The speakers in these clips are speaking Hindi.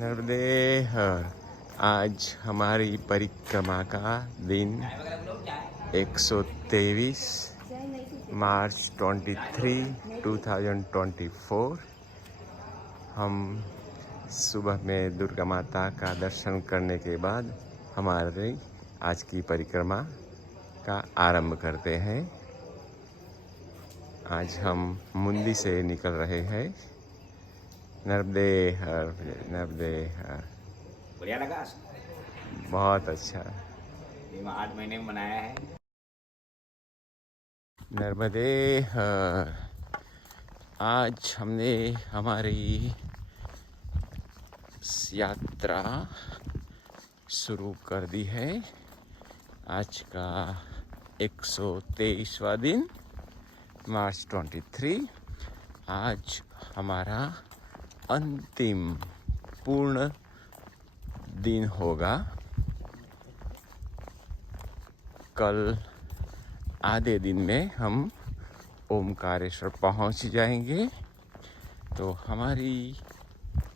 नर्मदे हर। आज हमारी परिक्रमा का दिन 123 मार्च 23, 2024। हम सुबह में दुर्गा माता का दर्शन करने के बाद हमारी आज की परिक्रमा का आरंभ करते हैं। आज हम मुंदी से निकल रहे हैं। नर्मदे हर, नर्मदे हर। बढ़िया लगा। बहुत अच्छा। ये 8 महीने में बनाया है। नर्मदे हर। आज हमने हमारी यात्रा शुरू कर दी है। आज का 123वां दिन, मार्च 23। आज हमारा अंतिम पूर्ण दिन होगा। कल आधे दिन में हम ओमकारेश्वर पहुंच जाएंगे। तो हमारी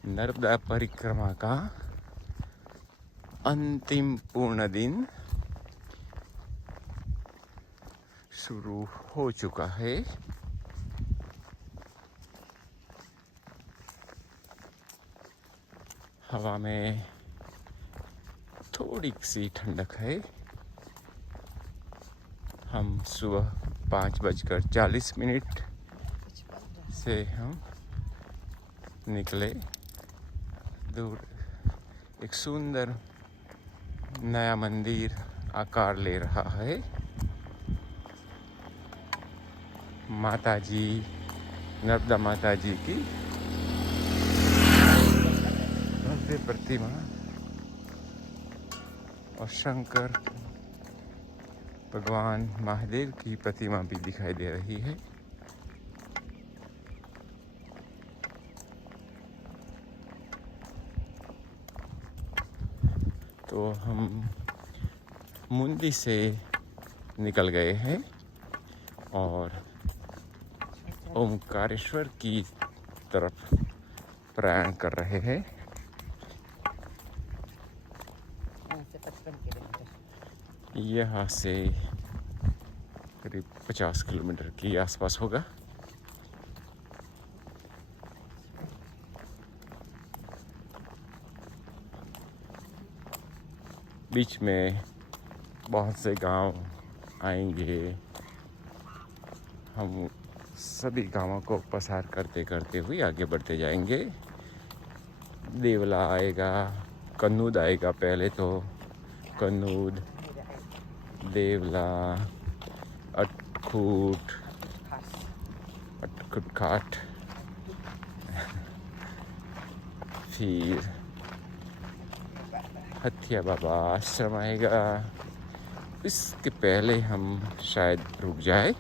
नर्मदा परिक्रमा का अंतिम पूर्ण दिन शुरू हो चुका है। हवा में थोड़ी सी ठंडक है। हम सुबह 5:40 से हम निकले। दूर एक सुंदर नया मंदिर आकार ले रहा है। माता जी, नर्मदा माता जी की भव्य प्रतिमा और शंकर भगवान महादेव की प्रतिमा भी दिखाई दे रही है। तो हम मुंदी से निकल गए हैं और ओमकारेश्वर की तरफ प्रयाण कर रहे हैं। यहाँ से करीब 50 किलोमीटर के आसपास होगा। बीच में बहुत से गांव आएंगे। हम सभी गांवों को पसार करते करते हुए आगे बढ़ते जाएंगे। देवला आएगा, कन्नूद आएगा। पहले तो कन्नूद, देवला, अटखूट घाट, फिर हथिया बाबा आश्रम आएगा। इसके पहले हम शायद रुक जाए।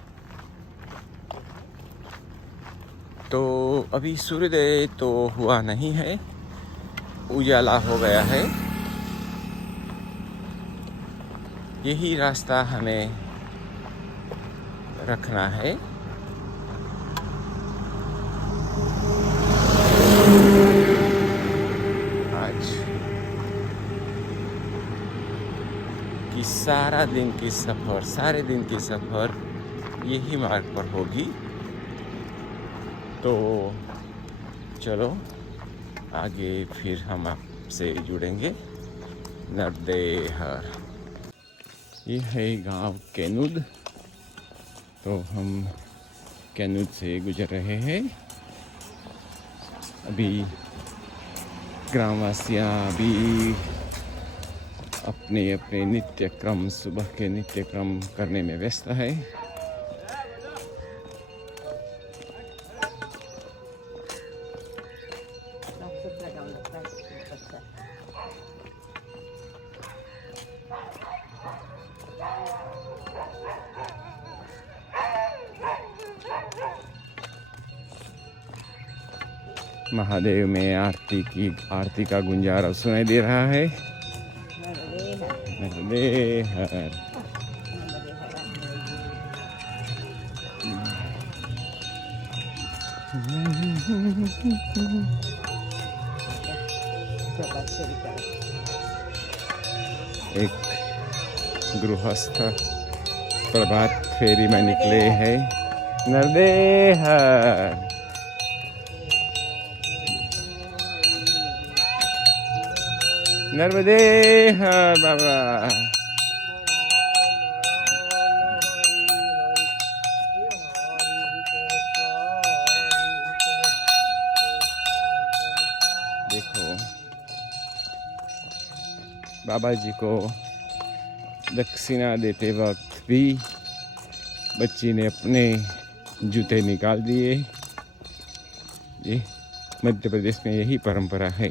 तो अभी सूर्योदय तो हुआ नहीं है, उजाला हो गया है। यही रास्ता हमें रखना है। आज की सारे दिन की सफ़र यही मार्ग पर होगी। तो चलो आगे फिर हम आपसे जुड़ेंगे। नर्मदे हर। ये है गांव कैनूद। तो हम कैनूद से गुजर रहे हैं। अभी ग्रामवासियाँ भी अपने अपने नित्यक्रम, सुबह के नित्यक्रम करने में व्यस्त है। महादेव में आरती का गुंजारा सुनाई दे रहा है। नर्मदे हर। एक गृहस्थ प्रभात फेरी में निकले हैं। नर्मदे हर। नर्मदे हर बाबा। देखो बाबा जी को दक्षिणा देते वक्त भी बच्ची ने अपने जूते निकाल दिए। ये मध्य प्रदेश में यही परंपरा है।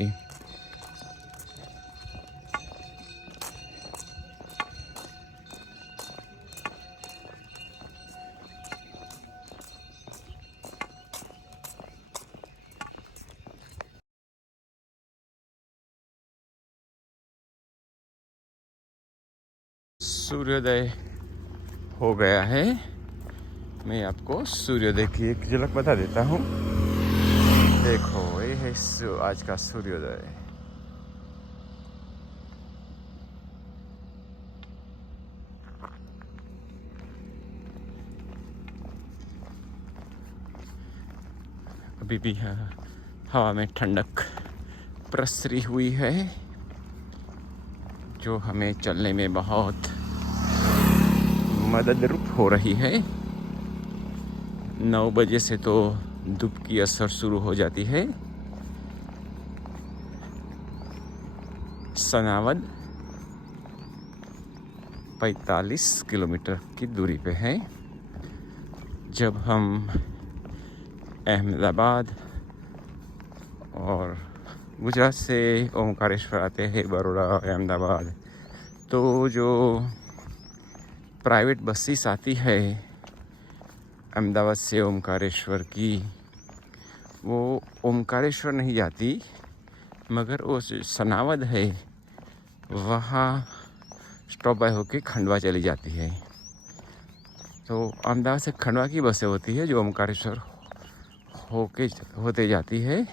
सूर्योदय हो गया है। मैं आपको सूर्योदय की एक झलक बता देता हूँ। देखो ये है आज का सूर्योदय। अभी भी हवा में ठंडक प्रसरी हुई है, जो हमें चलने में बहुत मददरूप हो रही है। 9 बजे से तो धूप की असर शुरू हो जाती है। सनावद 45 किलोमीटर की दूरी पे है। जब हम अहमदाबाद और गुजरात से ओमकारेश्वर आते हैं, बड़ौदा अहमदाबाद, तो जो प्राइवेट बसेस आती है अहमदाबाद से ओमकारेश्वर की, वो ओमकारेश्वर नहीं जाती, मगर वो सनावद है वहाँ स्टॉप बाय होके खंडवा चली जाती है। तो अहमदाबाद से खंडवा की बसें होती है जो ओमकारेश्वर होते जाती है,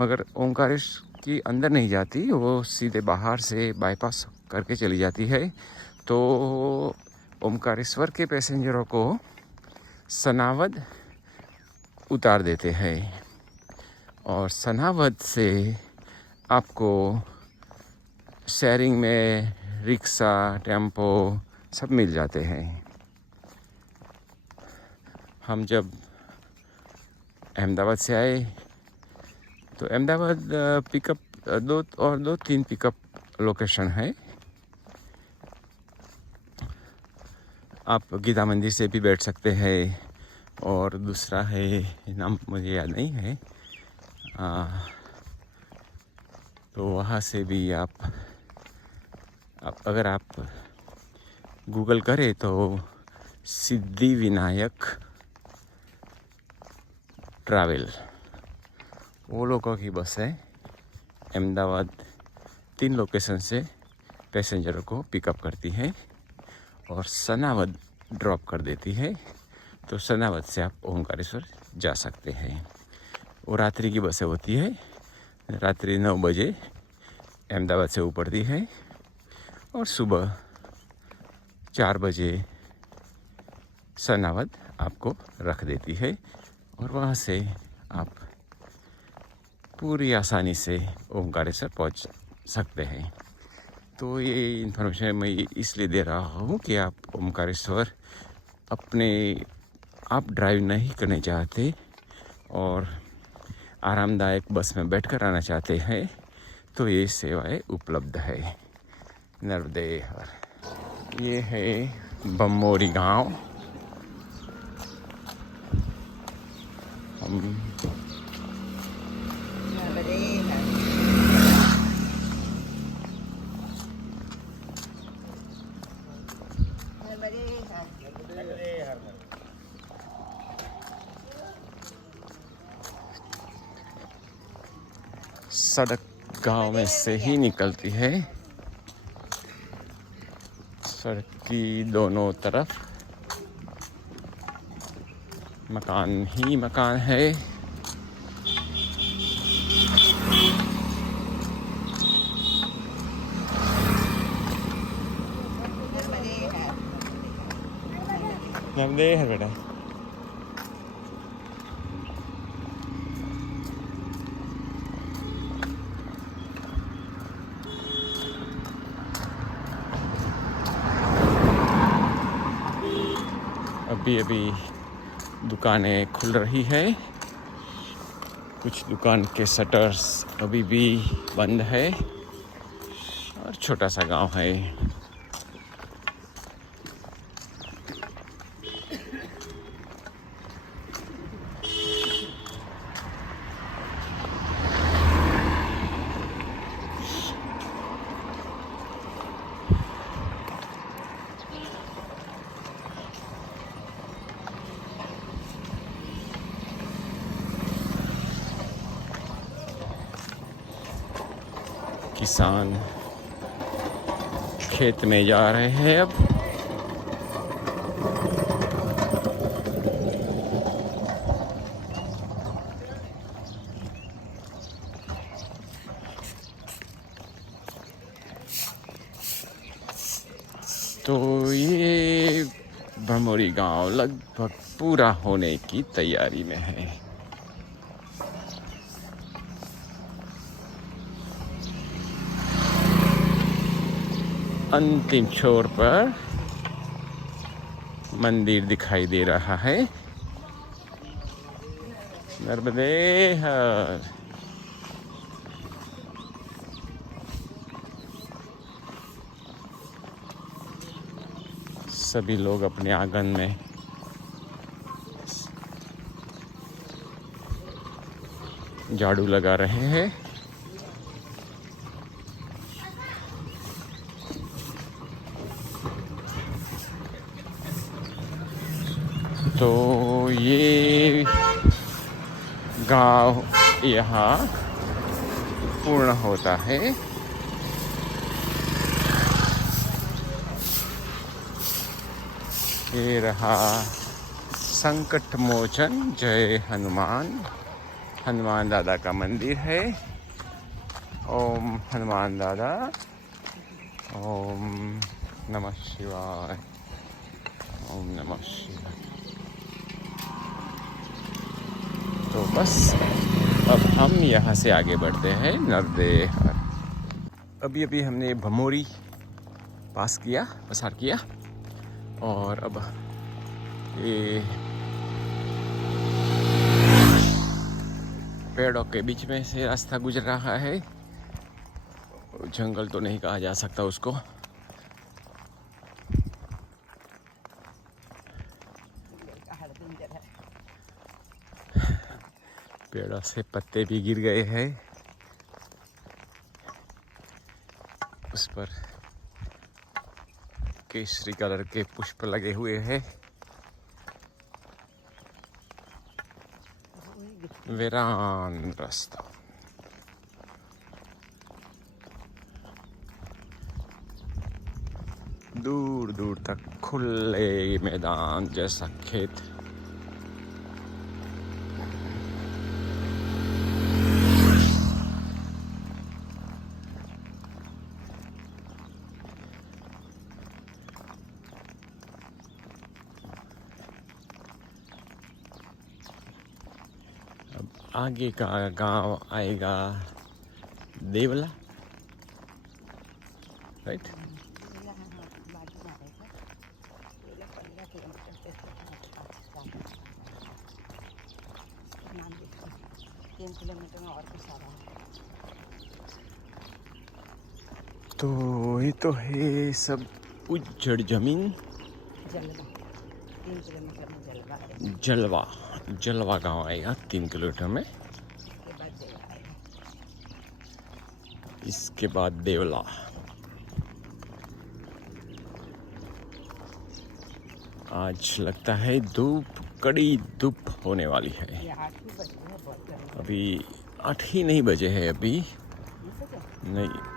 मगर ओमकारेश्वर की अंदर नहीं जाती, वो सीधे बाहर से बाईपास करके चली जाती है। तो ओमकारेश्वर के पैसेंजरों को सनावद उतार देते हैं और सनावद से आपको शेयरिंग में रिक्शा, टेम्पो सब मिल जाते हैं। हम जब अहमदाबाद से आए तो अहमदाबाद पिकअप दो तीन पिकअप लोकेशन है। आप गीता मंदिर से भी बैठ सकते हैं और दूसरा है, नाम मुझे याद नहीं है, तो वहाँ से भी आप अगर आप गूगल करें तो सिद्धि विनायक ट्रैवल, वो लोगों की बस है। अहमदाबाद 3 लोकेशन से पैसेंजरों को पिकअप करती है और सनावद ड्रॉप कर देती है। तो सनावद से आप ओमकारेश्वर जा सकते हैं। वो रात्रि की बसें होती है, रात्रि 9 बजे अहमदाबाद से उपड़ती है और सुबह 4 बजे सनावद आपको रख देती है और वहाँ से आप पूरी आसानी से ओमकारेश्वर पहुँच सकते हैं। तो ये इन्फॉर्मेशन मैं इसलिए दे रहा हूँ कि आप ओमकारेश्वर अपने आप ड्राइव नहीं करने चाहते और आरामदायक बस में बैठकर आना चाहते हैं, तो ये सेवाएं उपलब्ध है। नर्मदे हर। ये है बमोरी गांव। हम सड़क गांव में से ही निकलती है। सड़क की दोनों तरफ मकान ही मकान है। नर्मदे है बेटा। अभी अभी दुकानें खुल रही है, कुछ दुकान के शटर्स अभी भी बंद है और छोटा सा गांव है। किसान खेत में जा रहे हैं अब। तो ये भमोरी गांव लगभग पूरा होने की तैयारी में है। अंतिम छोर पर मंदिर दिखाई दे रहा है। नर्मदे हर। सभी लोग अपने आंगन में झाड़ू लगा रहे हैं। तो ये गांव यहाँ पूर्ण होता है। ये रहा संकट मोचन जय हनुमान, हनुमान दादा का मंदिर है। ओम हनुमान दादा, ओम नमः शिवाय, ओम नमः शिवाय। तो बस अब हम यहाँ से आगे बढ़ते हैं नर्मदे हर। अभी अभी हमने भमोरी पसार किया और अब ये पेड़ों के बीच में से रास्ता गुजर रहा है। जंगल तो नहीं कहा जा सकता उसको। पेड़ों से पत्ते भी गिर गए हैं, उस पर केसरी कलर के पुष्प लगे हुए हैं। वीरान रास्ता। दूर दूर तक खुले मैदान जैसा खेत। अब आगे का गांव आएगा देवला, राइट। तो ये तो है सब उज्जड़ जमीन। जलवा गांव आएगा 3 किलोमीटर में। इसके बाद देवला। आज लगता है कड़ी धूप होने वाली है। अभी 8 ही नहीं बजे है अभी, नहीं।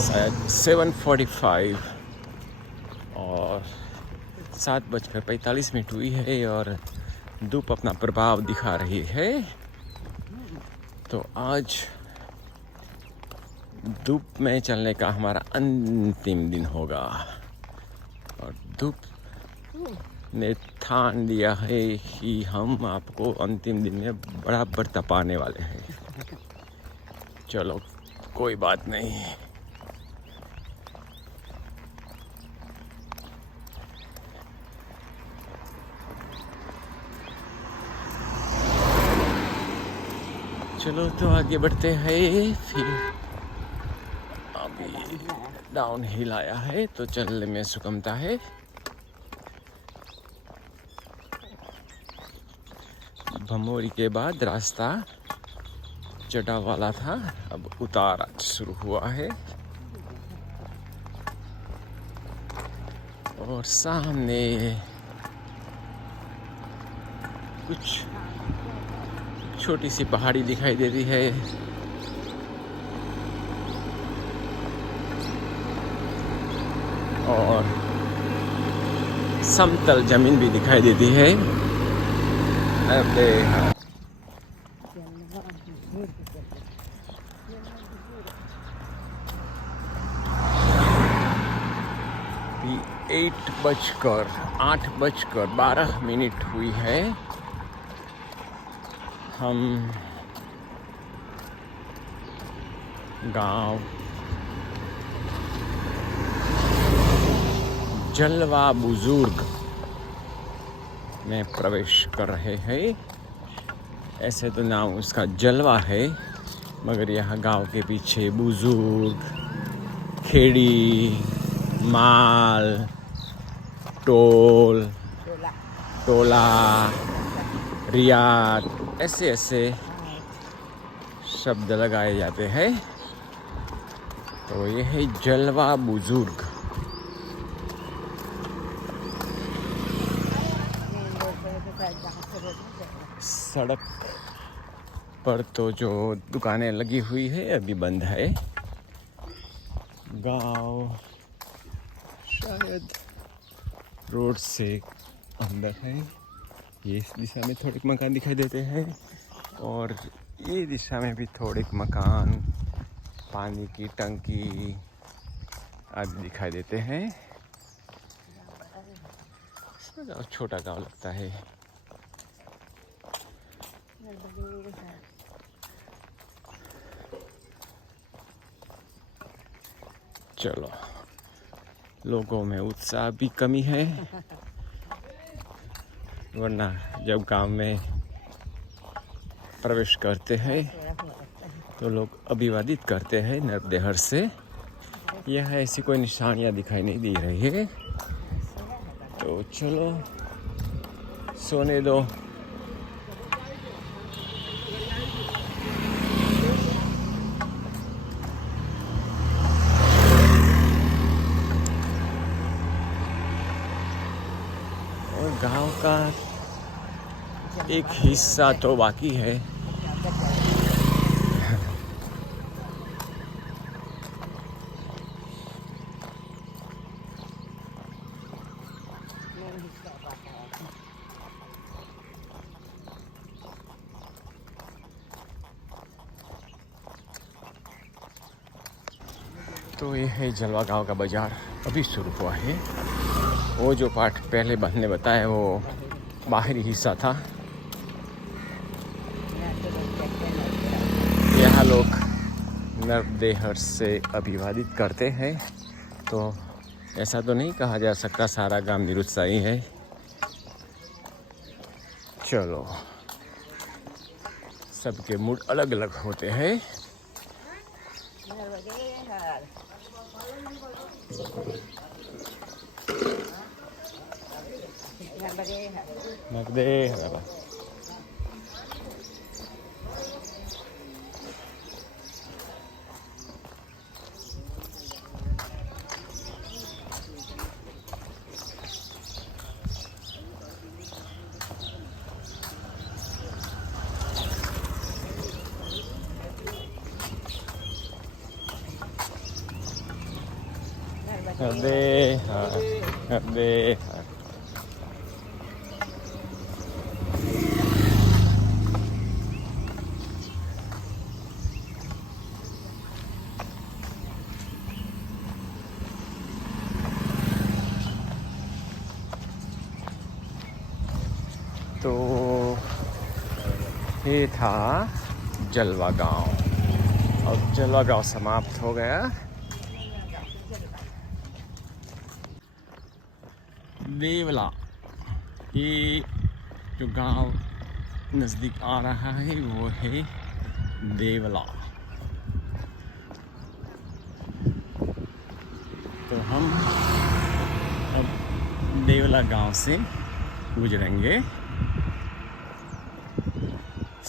शायद 7:45 और 7:45 हुई है और धूप अपना प्रभाव दिखा रही है। तो आज धूप में चलने का हमारा अंतिम दिन होगा और धूप ने ठान दिया है कि हम आपको अंतिम दिन में बराबर तपाने वाले हैं। चलो कोई बात नहीं। चलो तो आगे बढ़ते हैं। फिर अभी डाउन हिल आया है तो चलने में सुगमता है। भमोरी के बाद रास्ता चढ़ा वाला था, अब उतार शुरू हुआ है और सामने कुछ छोटी सी पहाड़ी दिखाई देती है और समतल जमीन भी दिखाई देती है। अरे हाँ, 8:12 हुई है। हम गांव जलवा बुजुर्ग में प्रवेश कर रहे हैं। ऐसे तो नाम उसका जलवा है, मगर यह गांव के पीछे बुजुर्ग, खेड़ी, माल, टोल, टोला, रियात, ऐसे ऐसे शब्द लगाए जाते हैं। तो यह है जलवा बुजुर्ग। सड़क पर तो जो दुकानें लगी हुई है अभी बंद है। गांव शायद रोड से अंदर है। ये इस दिशा में थोड़े मकान दिखाई देते हैं और ये दिशा में भी थोड़े मकान, पानी की टंकी आदि दिखाई देते हैं। छोटा गांव लगता है। चलो, लोगों में उत्साह भी कमी है, वरना जब गांव में प्रवेश करते हैं तो लोग अभिवादित करते हैं नरदेहर से। यह ऐसी कोई निशानियां दिखाई नहीं दे रही है, तो चलो सोने दो। और गांव का एक हिस्सा तो बाकी है। तो ये है जलवा गांव का बाजार, अभी शुरू हुआ है। वो जो पार्ट पहले ने बताया वो बाहरी हिस्सा था। यहाँ लोग नरदेहर से अभिवादित करते हैं, तो ऐसा तो नहीं कहा जा सकता सारा गांव निरुत्साही है। चलो, सबके मूड अलग अलग होते हैं। नरदेहर तो ये था जलवा गांव। अब जलवा गांव समाप्त हो गया। देवला, ये जो गांव नज़दीक आ रहा है वो है देवला। तो हम अब देवला गांव से गुजरेंगे।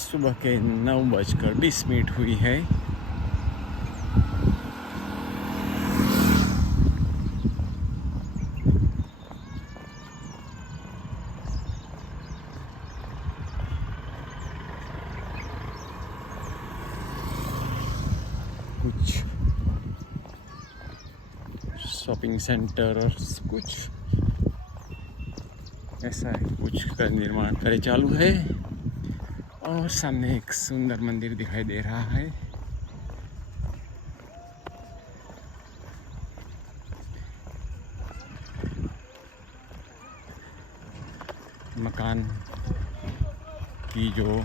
सुबह के 9:20 हुई है। कुछ शॉपिंग सेंटर और कुछ ऐसा है, कुछ का निर्माण कार्य चालू है। और सामने एक सुंदर मंदिर दिखाई दे रहा है। मकान की जो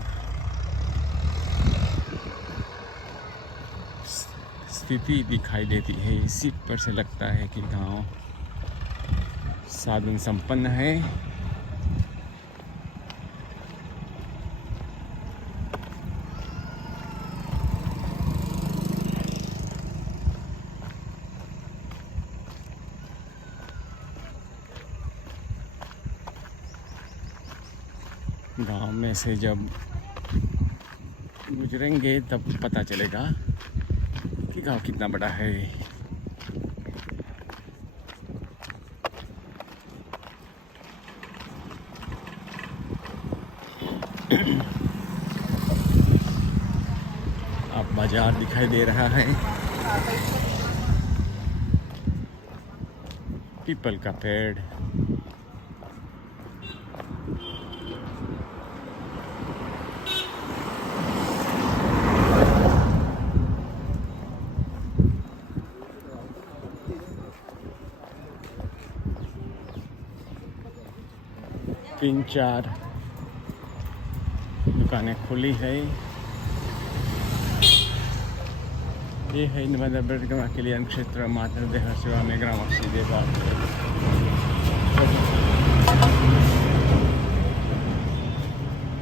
स्थिति दिखाई देती है, इसी पर से लगता है कि गांव साधन संपन्न है। गांव में से जब गुजरेंगे तब पता चलेगा कि गांव कितना बड़ा है। अब बाजार दिखाई दे रहा है। पीपल का पेड़, तीन चार दुकानें खुली है। ये है नर्मदा परिक्रमा के लिए क्षेत्र मात्र देह सेवा में ग्राम सीधे बात।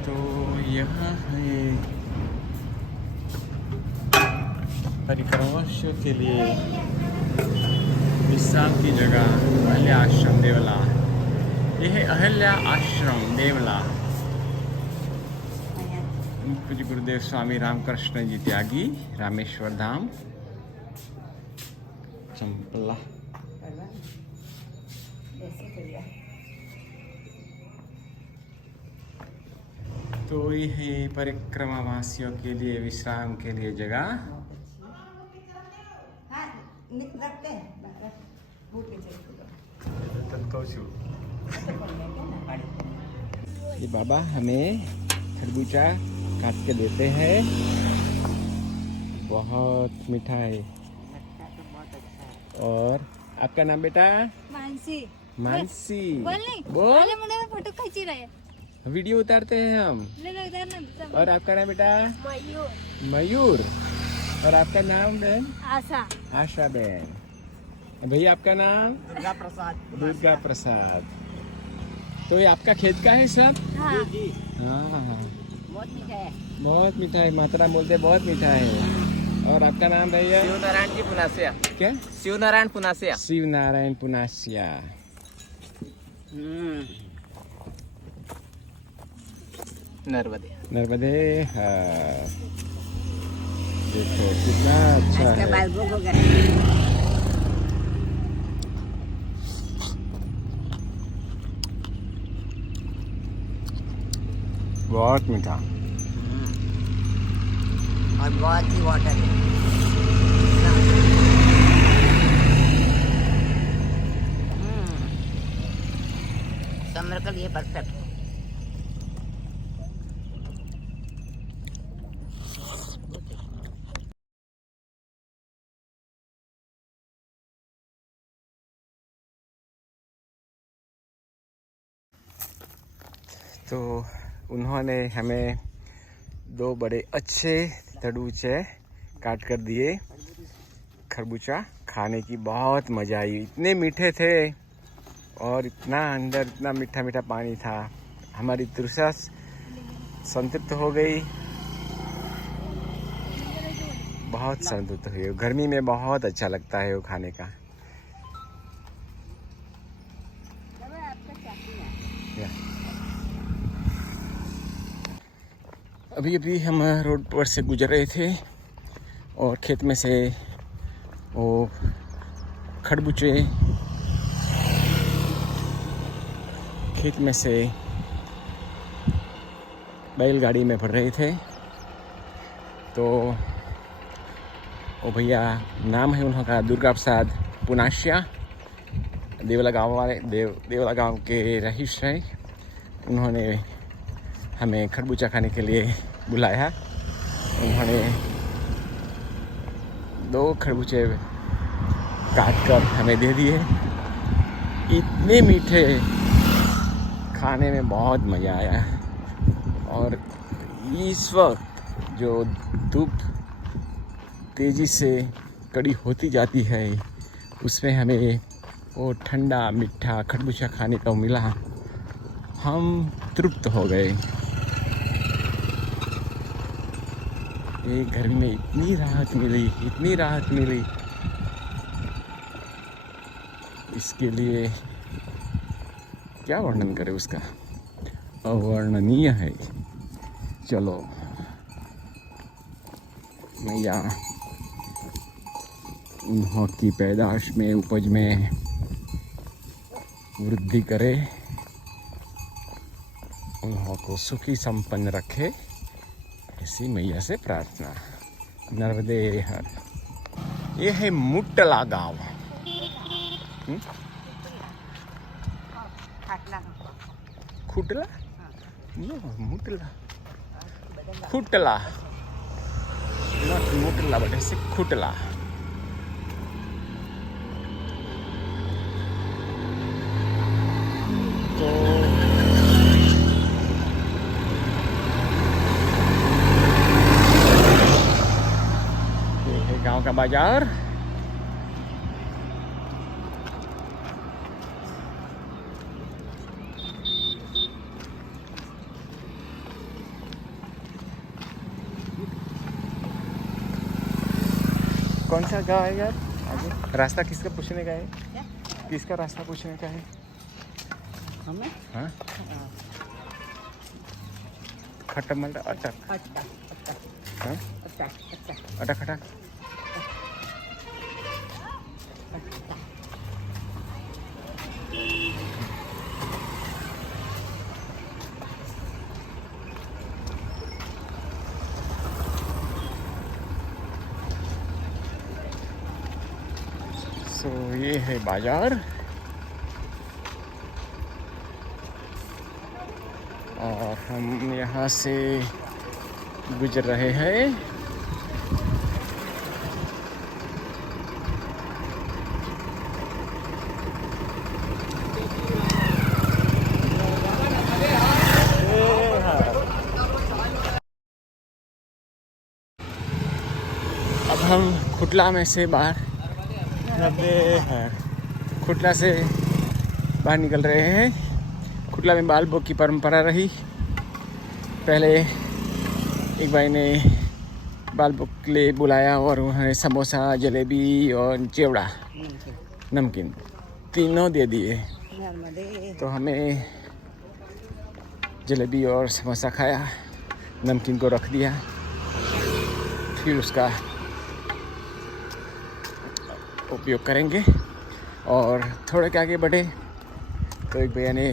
तो यहाँ है परिक्रमार्थियों के लिए विश्राम की जगह अहल्या आश्रम देवला। यह है अहल्या आश्रम देवला। पूज्य गुरुदेव स्वामी रामकृष्ण जी त्यागी, रामेश्वर धाम, चंपला। तो ये है परिक्रमा वासियों के लिए विश्राम के लिए जगह। ये बाबा हमें खरबूजा काट के देते हैं। बहुत मीठा है। और आपका नाम बेटा? मानसी। मानसी। बोल बोल। मुझे फोटो खींची रहे, वीडियो उतारते हैं हम। ले लो इधर ना। और आपका नाम बेटा? मयूर। मयूर। और आपका नाम बहन? आशा। आशा बहन। भैया आपका नाम? दुर्गा प्रसाद। दुर्गा प्रसाद। तो ये आपका खेत का है सब? हाँ। हाँ, बहुत मीठा है। बहुत मीठा है। मात्रा बोलते बहुत मीठा है। और आपका नाम भैया? शिव नारायण जी पुनासिया। क्या? शिव नारायण पुनासिया। शिव नारायण पुनासिया। नर्मदे। नर्मदे। हाँ, देखो कितना अच्छा है। बहुत मीठा। और बहुत ही वाटर है। समर के लिए परफेक्ट। तो उन्होंने हमें 2 बड़े अच्छे तरबूजे काट कर दिए। खरबूजा खाने की बहुत मज़ा आई, इतने मीठे थे और इतना अंदर इतना मीठा मीठा पानी था। हमारी तृषा संतृप्त हो गई, बहुत संतुष्ट हुई। गर्मी में बहुत अच्छा लगता है वो खाने का। अभी अभी हम रोड पर से गुजर रहे थे और खेत में से वो खरबूजे खेत में से बैलगाड़ी में भर रहे थे। तो वो भैया, नाम है उनका दुर्गा प्रसाद पुनाशिया, देवला गांव वाले देवला गांव के रहीश हैं। उन्होंने हमें खरबूजा खाने के लिए बुलाया। उन्होंने 2 खरबूजे काट कर हमें दे दिए। इतने मीठे, खाने में बहुत मज़ा आया। और इस वक्त जो धूप तेज़ी से कड़ी होती जाती है, उसमें हमें वो ठंडा मीठा खरबूजा खाने को मिला। हम तृप्त हो गए। ये गर्मी में इतनी राहत मिली, इतनी राहत मिली, इसके लिए क्या वर्णन करें उसका, अवर्णनीय है। चलो मैया उन्हों की पैदाश में, उपज में वृद्धि करे, उन्हों को सुखी संपन्न रखे, ऐसी मैया से प्रार्थना। नर्मदे हर। ये है मुट्टला गांव। खुटला नो, मुट्टला, खुटला नॉट मुट्टला बट ऐसे खुटला। तो ये है गांव का बाजार। कौन सा गाँव है यार? आगे रास्ता किसका पूछने का है? किसका रास्ता पूछने का है हमें? हाँ, खट्टा मल्टा अटक, हाँ अटक अटक। तो ये है बाजार और हम यहाँ से गुजर रहे हैं। अब हम खुटला में से बाहर खुटला से बाहर निकल रहे हैं। खुटला में बाल भोग की परंपरा रही। पहले एक भाई ने बाल भोग के लिए बुलाया और उन्होंने समोसा, जलेबी और चिवड़ा, नमकीन तीनों दे दिए। तो हमें जलेबी और समोसा खाया, नमकीन को रख दिया। फिर उसका उपयोग करेंगे और थोड़े के आगे बढ़े तो एक भैया ने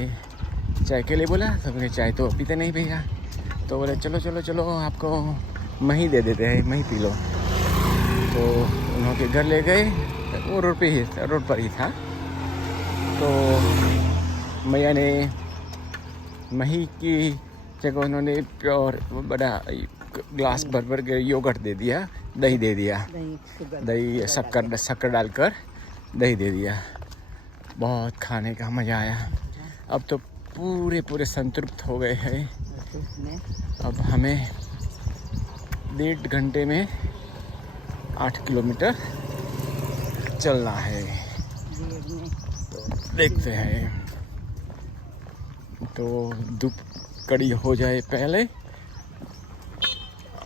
चाय के लिए बोला। तो मैंने चाय तो पीते नहीं भैया, तो बोले चलो चलो चलो आपको मही दे देते हैं, मही पी लो। तो उन्होंने घर ले गए, वो रोड पर ही था। तो मैया ने मही की जगह उन्होंने प्योर बड़ा ग्लास भर के योगर्ट दे दिया, दही दे दिया, दही शक्कर डालकर दही दे दिया। बहुत खाने का मज़ा आया। अब तो पूरे संतृप्त हो गए हैं। उसमें अब हमें 1.5 घंटे में 8 किलोमीटर चलना है। भीड़ में देखते हैं, तो धूप कड़ी हो जाए पहले,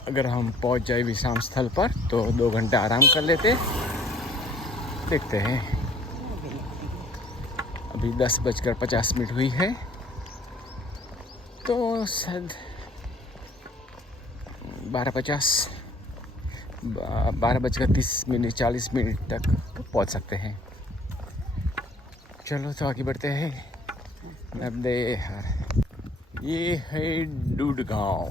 अगर हम पहुंच जाए विश्राम स्थल पर तो 2 घंटे आराम कर लेते। देखते हैं, अभी 10:50 हुई है, तो शायद 12:30 40 तक पहुंच सकते हैं। चलो तो आगे बढ़ते हैं। ये है डूड गांव।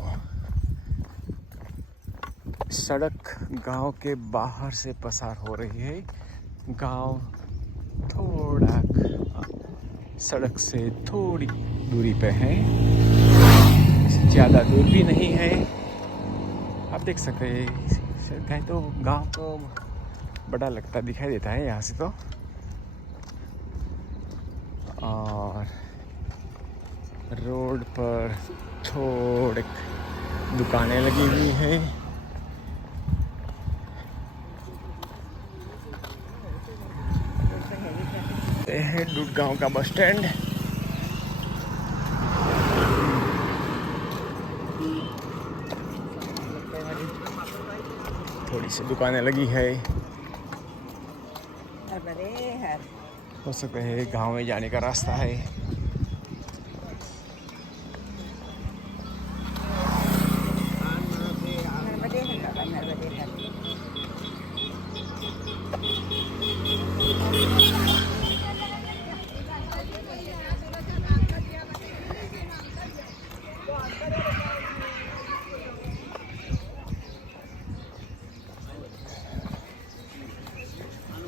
सड़क गांव के बाहर से पसार हो रही है। गांव थोड़ा सड़क से थोड़ी दूरी पे है, ज़्यादा दूर भी नहीं है। आप देख सकते हैं, कहीं तो गांव तो बड़ा लगता दिखाई देता है यहाँ से तो। और रोड पर थोड़े दुकानें लगी हुई हैं। ये है डूड गांव का बस स्टैंड। थोड़ी सी दुकानें लगी है। हो सकता है गांव में जाने का रास्ता है।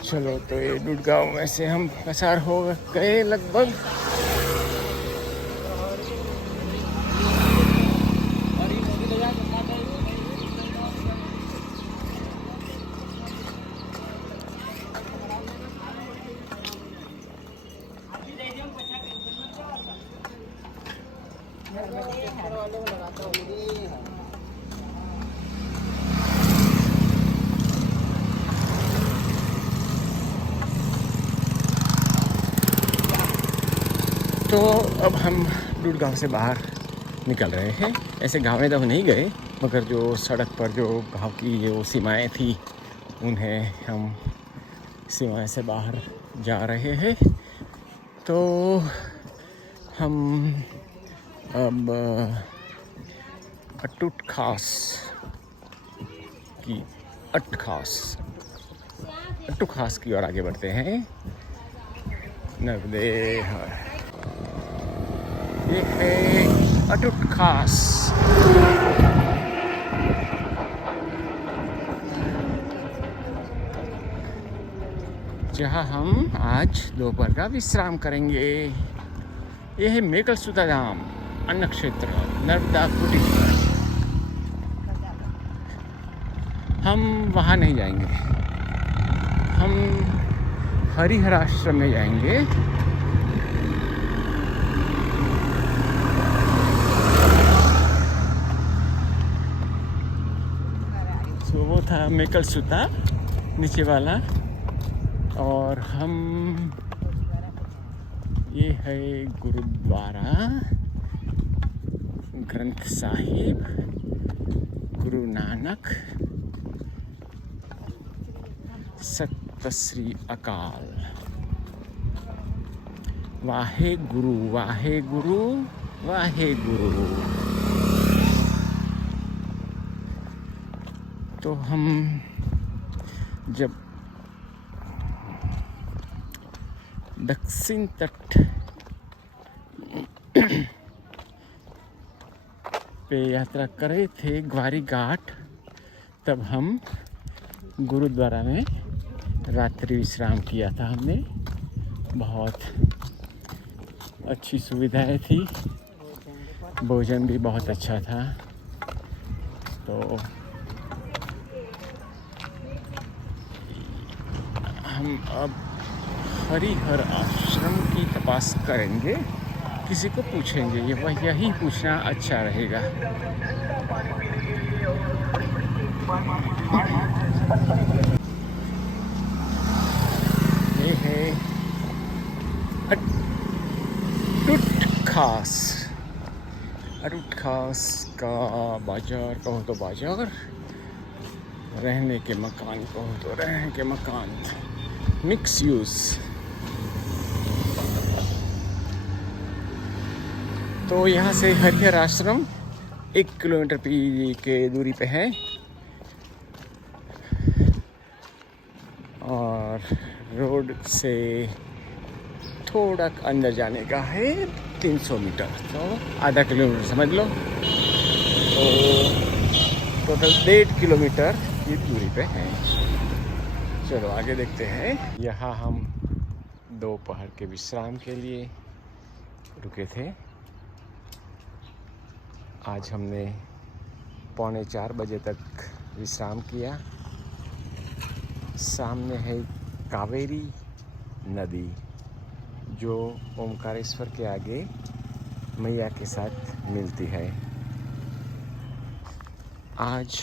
चलो तो ये डूड गांव में से हम पसार हो गए लगभग। तो अब हम डूड गांव से बाहर निकल रहे हैं। ऐसे गांव में तो हम नहीं गए, मगर जो सड़क पर जो गांव की जो सीमाएं थी उन्हें हम सीमाएं से बाहर जा रहे हैं। तो हम अब अटूट खास की ओर आगे बढ़ते हैं। नर्मदे ये है अटूट खास। जहाँ हम आज दोपहर का विश्राम करेंगे। ये है मेकल सुता धाम अन्न क्षेत्र नर्मदा कुटी। हम वहाँ नहीं जाएंगे, हम हरिहर आश्रम में जाएंगे। तो वो था मेकल सुता नीचे वाला, और हम ये है गुरुद्वारा ग्रंथ साहिब गुरु नानक सत श्री अकाल। वाहे गुरु वाहे गुरु वाहे गुरु। तो हम जब दक्षिण तट पे यात्रा करे थे ग्वारी घाट, तब हम गुरुद्वारा में रात्रि विश्राम किया था हमने। बहुत अच्छी सुविधाएं थी, भोजन भी बहुत अच्छा था। तो हम अब हरिहर आश्रम की तपास करेंगे। किसी को पूछेंगे, ये वह यही पूछना अच्छा रहेगा। ये है अटूट खास, अटूट खास का बाजार कहो तो बाजार, रहने के मकान कहो तो रहने के मकान, मिक्स यूज़। तो यहाँ से हरिहर आश्रम 1 किलोमीटर के दूरी पे है और रोड से थोड़ा अंदर जाने का है 300 मीटर, तो आधा किलोमीटर समझ लो। तो टोटल 1.5 किलोमीटर की दूरी पे है। चलो आगे देखते हैं। यहाँ हम दोपहर के विश्राम के लिए रुके थे। आज हमने 3:45 बजे तक विश्राम किया। सामने है कावेरी नदी जो ओमकारेश्वर के आगे मैया के साथ मिलती है। आज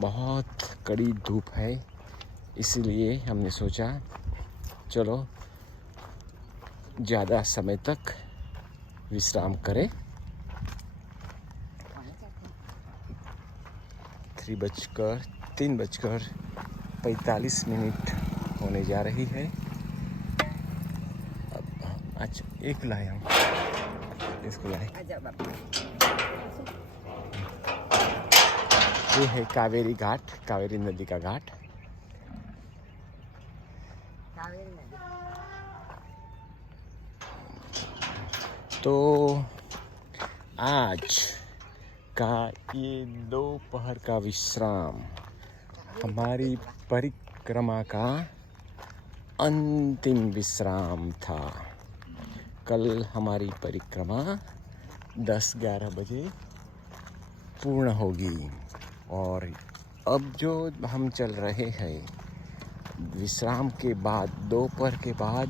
बहुत कड़ी धूप है, इसलिए हमने सोचा चलो ज़्यादा समय तक विश्राम करें। 3:45 होने जा रही है। अब अच्छा एक लाया हूँ, इसको लाए। ये है कावेरी घाट, कावेरी नदी का घाट। तो आज का ये दोपहर का विश्राम हमारी परिक्रमा का अंतिम विश्राम था। कल हमारी परिक्रमा 10-11 बजे पूर्ण होगी और अब जो हम चल रहे हैं विश्राम के बाद, दोपहर के बाद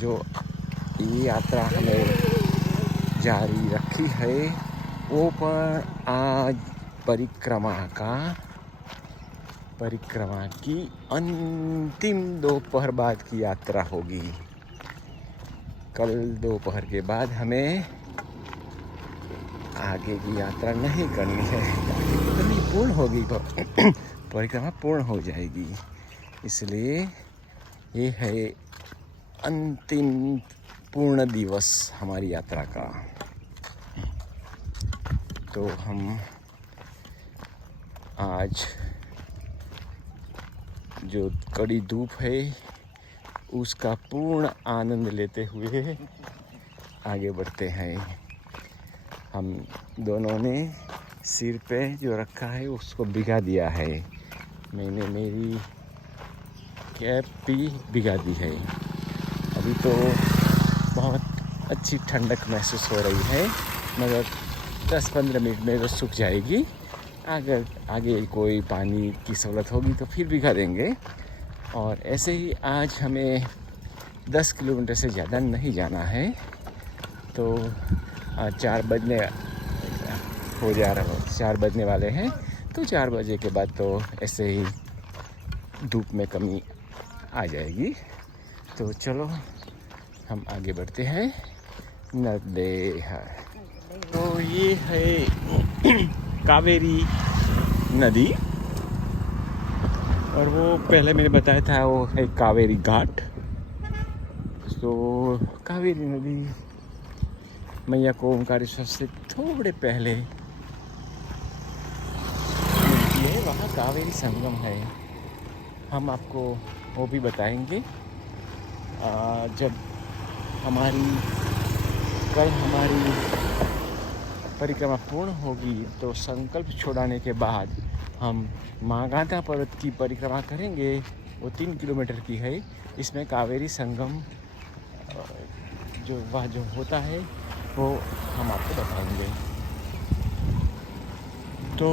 जो ये यात्रा हमें जारी रखी है वो पर आज परिक्रमा की अंतिम दोपहर बाद की यात्रा होगी। कल दोपहर के बाद हमें आगे की यात्रा नहीं करनी है, तो पूर्ण होगी, परिक्रमा पूर्ण हो जाएगी। इसलिए ये है अंतिम पूर्ण दिवस हमारी यात्रा का। तो हम आज जो कड़ी धूप है उसका पूर्ण आनंद लेते हुए आगे बढ़ते हैं। हम दोनों ने सिर पे जो रखा है उसको भिगा दिया है। मैंने मेरी कैप भी भिगा दी है। अभी तो बहुत अच्छी ठंडक महसूस हो रही है, मगर 10-15 मिनट में वो सूख जाएगी। अगर आगे कोई पानी की सहूलत होगी तो फिर भिगा देंगे। और ऐसे ही आज हमें 10 किलोमीटर से ज़्यादा नहीं जाना है, तो 4 बजने हो जा रहा है, 4 बजने वाले हैं। तो 4 बजे के बाद तो ऐसे ही धूप में कमी आ जाएगी। तो चलो हम आगे बढ़ते हैं। नर्मदेहर। तो ये है कावेरी नदी और वो पहले मैंने बताया था वो है कावेरी घाट। तो कावेरी नदी मैया को ओमकारेश्वर से थोड़े पहले मिलती है, वहाँ कावेरी संगम है। हम आपको वो भी बताएंगे जब कल हमारी परिक्रमा पूर्ण होगी। तो संकल्प छोड़ाने के बाद हम मागाधा पर्वत की परिक्रमा करेंगे। वो 3 किलोमीटर की है। इसमें कावेरी संगम जो होता है वो हम आपको बताएंगे। तो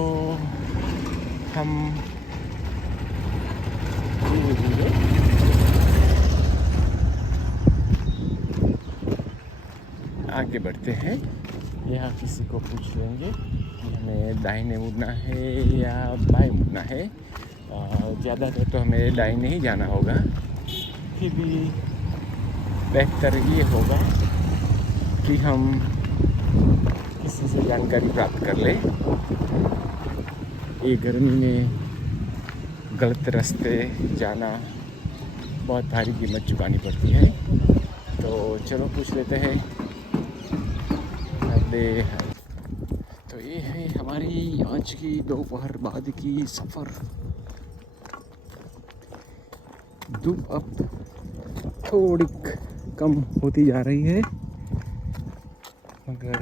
हम धीरे-धीरे आगे बढ़ते हैं। यहाँ किसी को पूछ लेंगे कि हमें दाहिने मुड़ना है या बाएं मुड़ना है। ज़्यादातर तो हमें दाहिने ही जाना होगा, फिर भी बेहतर ये होगा कि हम किसी से जानकारी प्राप्त कर लें। ये गर्मी में गलत रास्ते जाना बहुत भारी कीमत चुकानी पड़ती है। तो चलो पूछ लेते हैं। तो ये है हमारी आज की दोपहर बाद की सफ़र। धूप अब थोड़ी कम होती जा रही है, मगर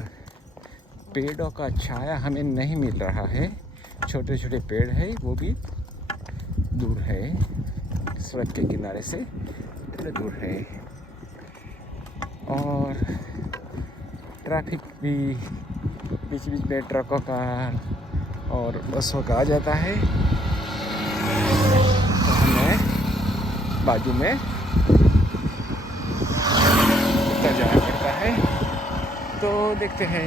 पेड़ों का छाया हमें नहीं मिल रहा है। छोटे छोटे पेड़ है, वो भी दूर है, सड़क के किनारे से थोड़ा दूर है। और ट्रैफिक भी बीच बीच में ट्रकों का और बसों का आ जाता है, तो हमें बाजू में जाना पड़ता है। तो देखते हैं,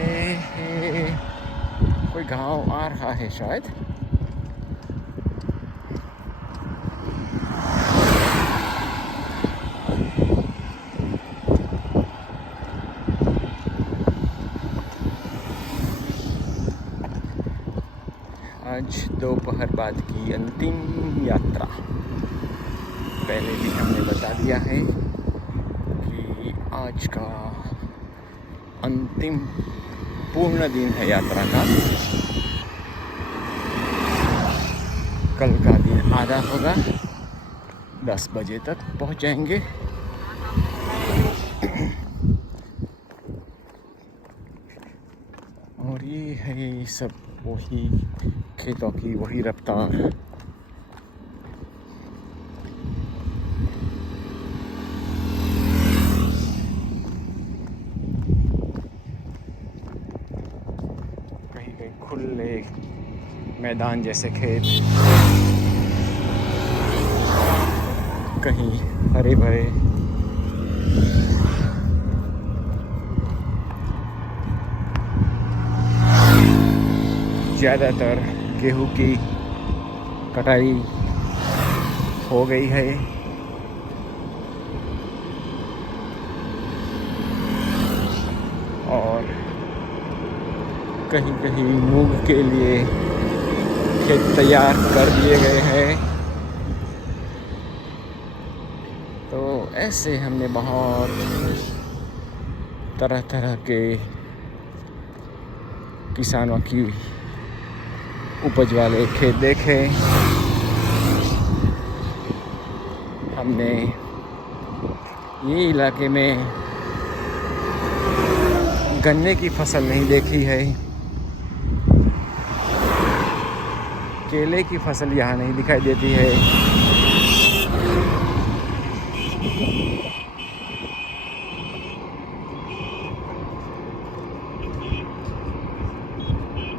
कोई गांव आ रहा है शायद। आज दोपहर बाद की अंतिम यात्रा। पहले भी हमने बता दिया है कि आज का अंतिम पूर्ण दिन है यात्रा का। कल का दिन आधा होगा, 10 बजे तक पहुंच जाएंगे। और ये है सब वही खेतों की वही रफ्तार। कहीं कहीं खुले मैदान जैसे खेत, कहीं हरे भरे। ज़्यादातर गेहूं की कटाई हो गई है। और कहीं कहीं मूंग के लिए खेत तैयार कर दिए गए हैं। तो ऐसे हमने बहुत तरह तरह के किसानों की उपज वाले खेत देखे। हमने ये इलाके में गन्ने की फसल नहीं देखी है, केले की फसल यहाँ नहीं दिखाई देती है।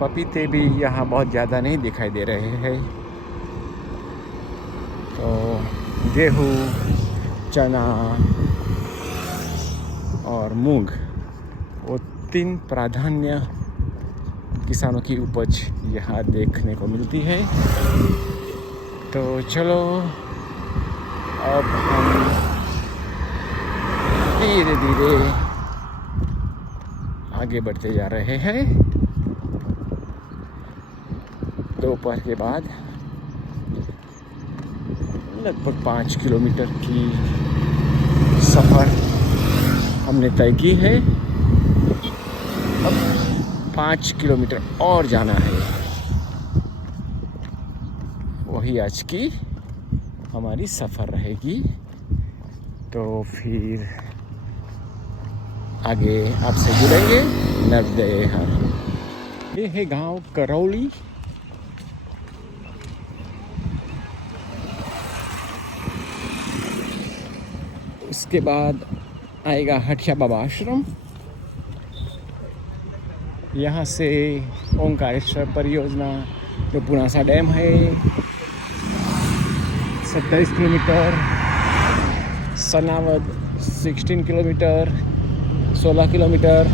पपीते भी यहाँ बहुत ज़्यादा नहीं दिखाई दे रहे हैं। तो गेहूँ, चना और मूंग, वो 3 प्राधान्य किसानों की उपज यहाँ देखने को मिलती है। तो चलो अब हम धीरे धीरे आगे बढ़ते जा रहे हैं। दोपहर के बाद लगभग 5 किलोमीटर की सफ़र हमने तय की है। अब 5 किलोमीटर और जाना है। वही आज की हमारी सफ़र रहेगी। तो फिर आगे आपसे जुड़ेंगे। नर्मदे हर। ये है गांव करौली। उसके बाद आएगा हठिया बाबा आश्रम। यहाँ से ओंकारेश्वर परियोजना, जो पुनासा डैम है, 27 किलोमीटर, सनावद 16 किलोमीटर, 16 किलोमीटर।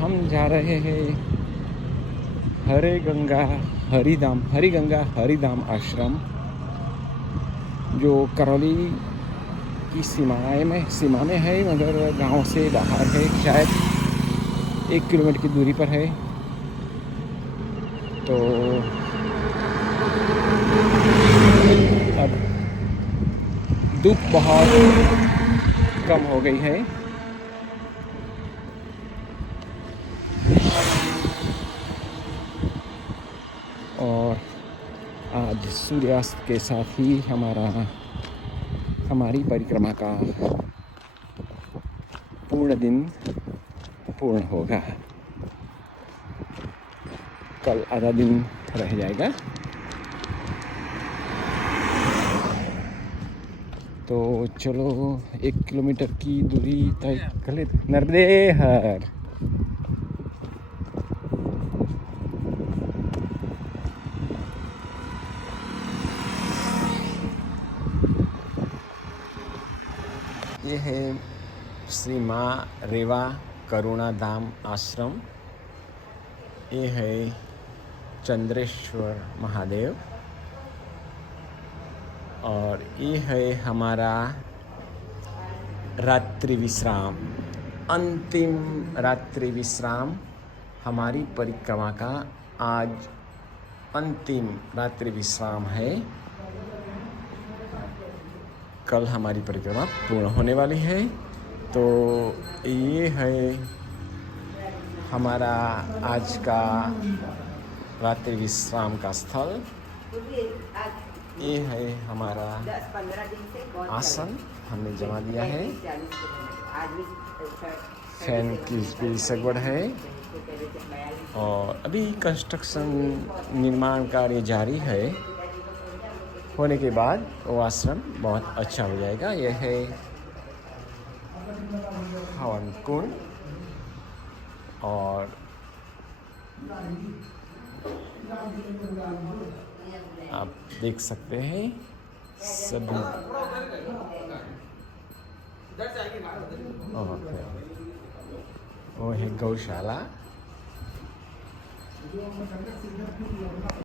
हम जा रहे हैं हरिगंगा हरिधाम आश्रम, जो करौली की सीमा में है, मगर गांव से बाहर है, शायद 1 किलोमीटर की दूरी पर है। तो अब धूप बहुत कम हो गई है, और आज सूर्यास्त के साथ ही हमारी परिक्रमा का पूर्ण दिन पूर्ण होगा। कल आधा दिन रह जाएगा। तो चलो 1 किलोमीटर की दूरी तय कर ले। नर्मदे हर। ये है श्री माँ रेवा करुणा धाम आश्रम। ये है चंद्रेश्वर महादेव, और ये है हमारा रात्रि विश्राम, अंतिम रात्रि विश्राम। हमारी परिक्रमा का आज अंतिम रात्रि विश्राम है। कल हमारी परिक्रमा पूर्ण होने वाली है। तो ये है हमारा आज का रात्रि विश्राम का स्थल। ये है हमारा आसन, हमने जमा दिया है। फैन की भी सगवड़ है, और अभी कंस्ट्रक्शन निर्माण कार्य जारी है। होने के बाद वो आश्रम बहुत अच्छा हो जाएगा। यह है हवन कुंड, और आप देख सकते हैं सभी। वो है गौशाला।